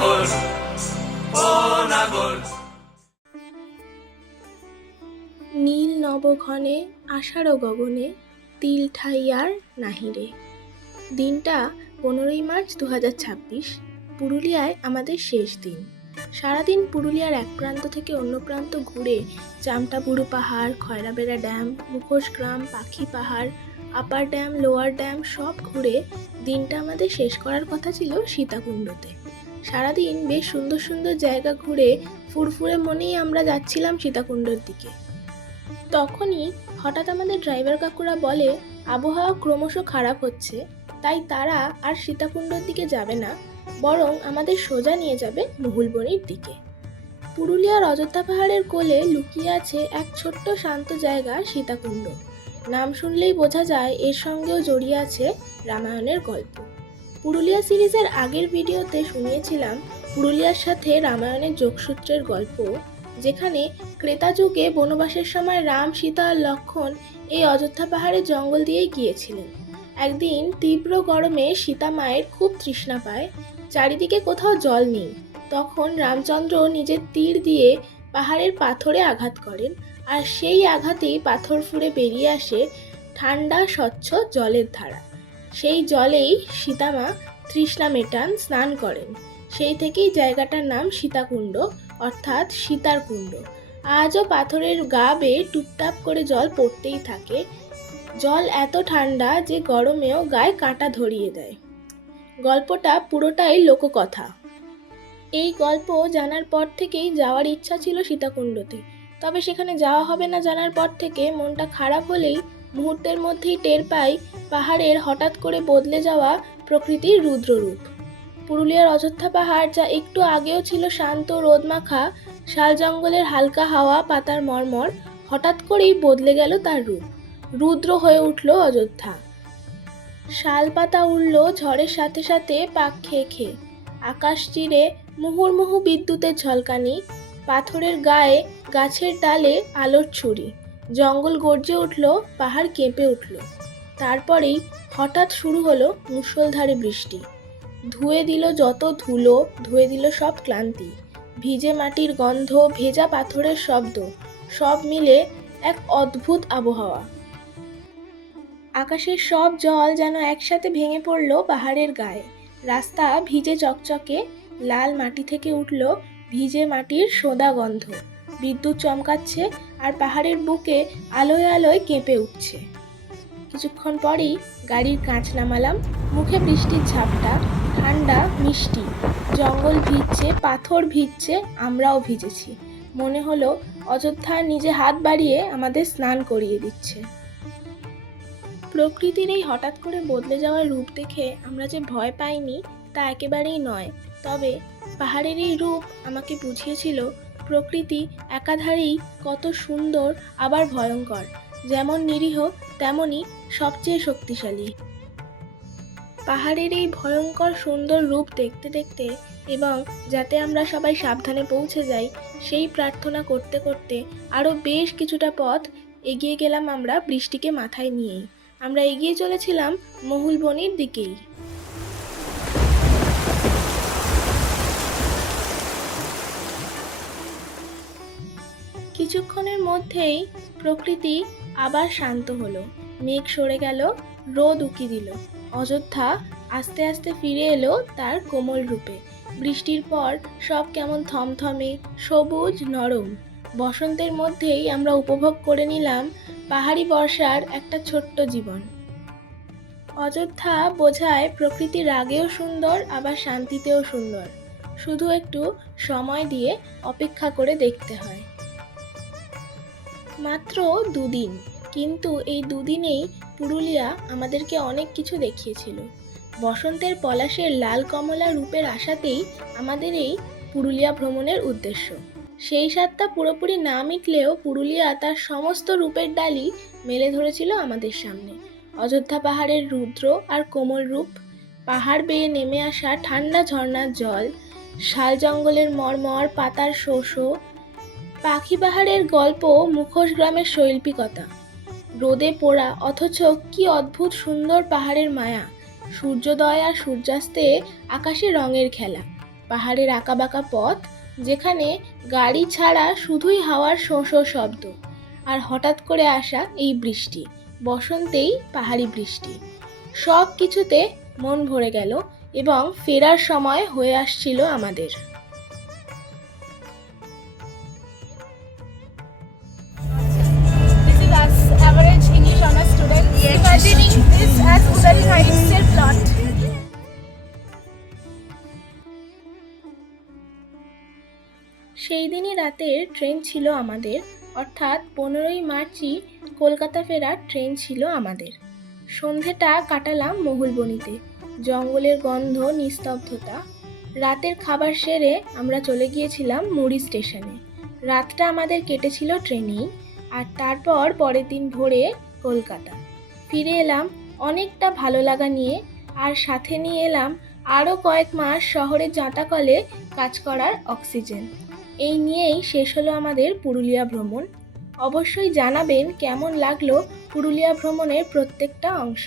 নাগর, ও নাগর। নীল নবঘনে আষাঢ় গগনে তিল ঠাইয়ার নাহিরে। দিনটা 15ই মার্চ 2026। পুরুলিয়ায় আমাদের শেষ দিন। সারাদিন পুরুলিয়ার এক প্রান্ত থেকে অন্য প্রান্ত ঘুরে চামটাবুরু পাহাড়, খয়রাবেড়া ড্যাম, মুখোশগ্রাম, পাখি পাহাড়, আপার ড্যাম, লোয়ার ড্যাম সব ঘুরে দিনটা আমাদের শেষ করার কথা ছিল সীতাকুণ্ডতে। সারাদিন বেশ সুন্দর সুন্দর জায়গা ঘুরে ফুরফুরে মনেই আমরা যাচ্ছিলাম সীতাকুণ্ডর দিকে। তখনই হঠাৎ আমাদের ড্রাইভার কাকুরা বলে আবহাওয়া ক্রমশ খারাপ হচ্ছে, তাই তারা আর সীতাকুণ্ডর দিকে যাবে না, বরং আমাদের সোজা নিয়ে যাবে মহুলবনির দিকে। পুরুলিয়ার অযোধ্যা পাহাড়ের কোলে লুকিয়ে আছে এক ছোট্ট শান্ত জায়গা সীতাকুণ্ড। নাম শুনলেই বোঝা যায় এর সঙ্গেও জড়িয়ে আছে রামায়ণের গল্প। পুরুলিয়া সিরিজের আগের ভিডিওতে শুনিয়েছিলাম পুরুলিয়ার সাথে রামায়ণের যোগসূত্রের গল্প, যেখানে ত্রেতা যুগে বনবাসের সময় রাম, সীতা আর লক্ষ্মণ এই অযোধ্যা পাহাড়ের জঙ্গল দিয়েই গিয়েছিলেন। একদিন তীব্র গরমে সীতা মায়ের খুব তৃষ্ণা পায়, চারিদিকে কোথাও জল নেই। তখন রামচন্দ্র নিজের তীর দিয়ে পাহাড়ের পাথরে আঘাত করেন, আর সেই আঘাতেই পাথর ফুঁড়ে বেরিয়ে আসে ঠান্ডা স্বচ্ছ জলের ধারা। সেই জলেই সীতামা তৃষ্ণা মেটান, স্নান করেন। সেই থেকেই জায়গাটার নাম সীতাকুণ্ড, অর্থাৎ সীতার কুণ্ড। আজও পাথরের গা বেয়ে টুপটাপ করে জল পড়তেই থাকে। জল এত ঠান্ডা যে গরমেও গায়ে কাঁটা ধরিয়ে দেয়। গল্পটা পুরোটাই লোককথা। এই গল্প জানার পর থেকেই যাওয়ার ইচ্ছা ছিল সীতাকুণ্ডতে, তবে সেখানে যাওয়া হবে না জানার পর থেকে মনটা খারাপ হলেই মুহূর্তের মধ্যেই টের পাই পাহাড়ের হঠাৎ করে বদলে যাওয়া প্রকৃতির রুদ্ররূপ। পুরুলিয়ার অযোধ্যা পাহাড়, যা একটু আগেও ছিল শান্ত রোদমাখা শাল জঙ্গলের হালকা হাওয়া, পাতার মর্মর, হঠাৎ করেই বদলে গেল তার রূপ। রুদ্র হয়ে উঠল অযোধ্যা। শাল পাতা উড়ল ঝড়ের সাথে সাথে পাক খেয়ে খেয়ে। আকাশ চিরে মুহুর্মুহু বিদ্যুতের ঝলকানি, পাথরের গায়ে গাছের ডালে আলোর ছুরি। জঙ্গল গর্জে উঠল, পাহাড় কেঁপে উঠল। তারপরেই হঠাৎ শুরু হলো মুষলধারে বৃষ্টি। ধুয়ে দিল যত ধুলো, ধুয়ে দিল সব ক্লান্তি। ভিজে মাটির গন্ধ, ভেজা পাথরের শব্দ, সব মিলে এক অদ্ভুত আবহাওয়া। আকাশের সব জল যেন একসাথে ভেঙে পড়ল পাহাড়ের গায়ে। রাস্তা ভিজে চকচকে, লাল মাটি থেকে উঠল ভিজে মাটির সোঁদা গন্ধ। বিদ্যুৎ চমকাচ্ছে আর পাহাড়ের বুকে আলোয় আলোয় কেঁপে উঠছে। কিছুক্ষণ পরেই গাড়ির কাঁচ নামালাম। মুখে বৃষ্টির ঝাপটা, ঠান্ডা মিষ্টি। জঙ্গল ভিজছে, পাথর ভিজছে, আমরাও ভিজেছি। মনে হলো অযোধ্যা নিজে হাত বাড়িয়ে আমাদের স্নান করিয়ে দিচ্ছে। প্রকৃতির এই হঠাৎ করে বদলে যাওয়ার রূপ দেখে আমরা যে ভয় পাইনি তা একেবারেই নয়, তবে পাহাড়ের এই রূপ আমাকে বুঝিয়েছিল প্রকৃতি একাধারেই কত সুন্দর আবার ভয়ঙ্কর, যেমন নিরীহ তেমনই সবচেয়ে শক্তিশালী। পাহাড়ের এই ভয়ঙ্কর সুন্দর রূপ দেখতে দেখতে এবং যাতে আমরা সবাই সাবধানে পৌঁছে যাই সেই প্রার্থনা করতে করতে আরও বেশ কিছুটা পথ এগিয়ে গেলাম আমরা বৃষ্টিকে মাথায় নিয়েই। আমরা এগিয়ে চলেছিলাম মহুলবনির দিকেই। কিছুক্ষণের মধ্যেই প্রকৃতি আবার শান্ত হলো। মেঘ সরে গেল, রোদ উকি দিল। অযোধ্যা আস্তে আস্তে ফিরে এলো তার কোমল রূপে। বৃষ্টির পর সব কেমন থমথমে, সবুজ, নরম। বসন্তের মধ্যেই আমরা উপভোগ করে নিলাম পাহাড়ি বর্ষার একটা ছোট্ট জীবন। অযোধ্যা বোঝায় প্রকৃতির রাগেও সুন্দর, আবার শান্তিতেও সুন্দর। শুধু একটু সময় দিয়ে অপেক্ষা করে দেখতে হয়। মাত্র 2 দিন, কিন্তু এই 2 দিনেই পুরুলিয়া আমাদেরকে অনেক কিছু দেখিয়েছিল। বসন্তের পলাশের লাল কমলা রূপের আশাতেই আমাদের এই পুরুলিয়া ভ্রমণের উদ্দেশ্য। সেই স্বাদটা পুরোপুরি না মিটলেও পুরুলিয়া তার সমস্ত রূপের ডালি মেলে ধরেছিল আমাদের সামনে। অযোধ্যা পাহাড়ের রুদ্র আর কোমল রূপ, পাহাড় বেয়ে নেমে আসা ঠান্ডা ঝর্ণার জল, শাল জঙ্গলের মর্মর, পাতার শো শো, পাখি পাহাড়ের গল্প, মুখোশ গ্রামের শৈল্পিকতা। রোদে পোড়া অথচ কি অদ্ভুত সুন্দর পাহাড়ের মায়া, সূর্যোদয় আর সূর্যাস্তে আকাশে রঙের খেলা। পাহাড়ের আঁকাবাঁকা পথ, যেখানে গাড়ি ছাড়া শুধুই হাওয়ার শোঁ শোঁ শব্দ, আর হঠাৎ করে আসা এই বৃষ্টি, বসন্তেই পাহাড়ি বৃষ্টি। সব কিছুতে মন ভরে গেল এবং ফেরার সময় হয়ে আসছিল আমাদের। This is us, average English honors student, imagining this as Udari Heights এর plot. সেই দিনই রাতের ট্রেন ছিল আমাদের, অর্থাৎ 15ই মার্চই কলকাতা ফেরার ট্রেন ছিল আমাদের। সন্ধেটা কাটালাম মহুলবনিতে, জঙ্গলের গন্ধ, নিস্তব্ধতা। রাতের খাবার সেরে আমরা চলে গিয়েছিলাম মুড়ি স্টেশনে। রাতটা আমাদের কেটেছিল ট্রেনেই, আর তারপর পরের দিন ভোরে কলকাতা ফিরে এলাম অনেকটা ভালো লাগা নিয়ে, আর সাথে নিয়ে এলাম আরও কয়েক মাস শহরের জাঁতাকলে কাজ করার অক্সিজেন। এই নিয়েই শেষ হলো আমাদের পুরুলিয়া ভ্রমণ। অবশ্যই জানাবেন কেমন লাগলো পুরুলিয়া ভ্রমণের প্রত্যেকটা অংশ।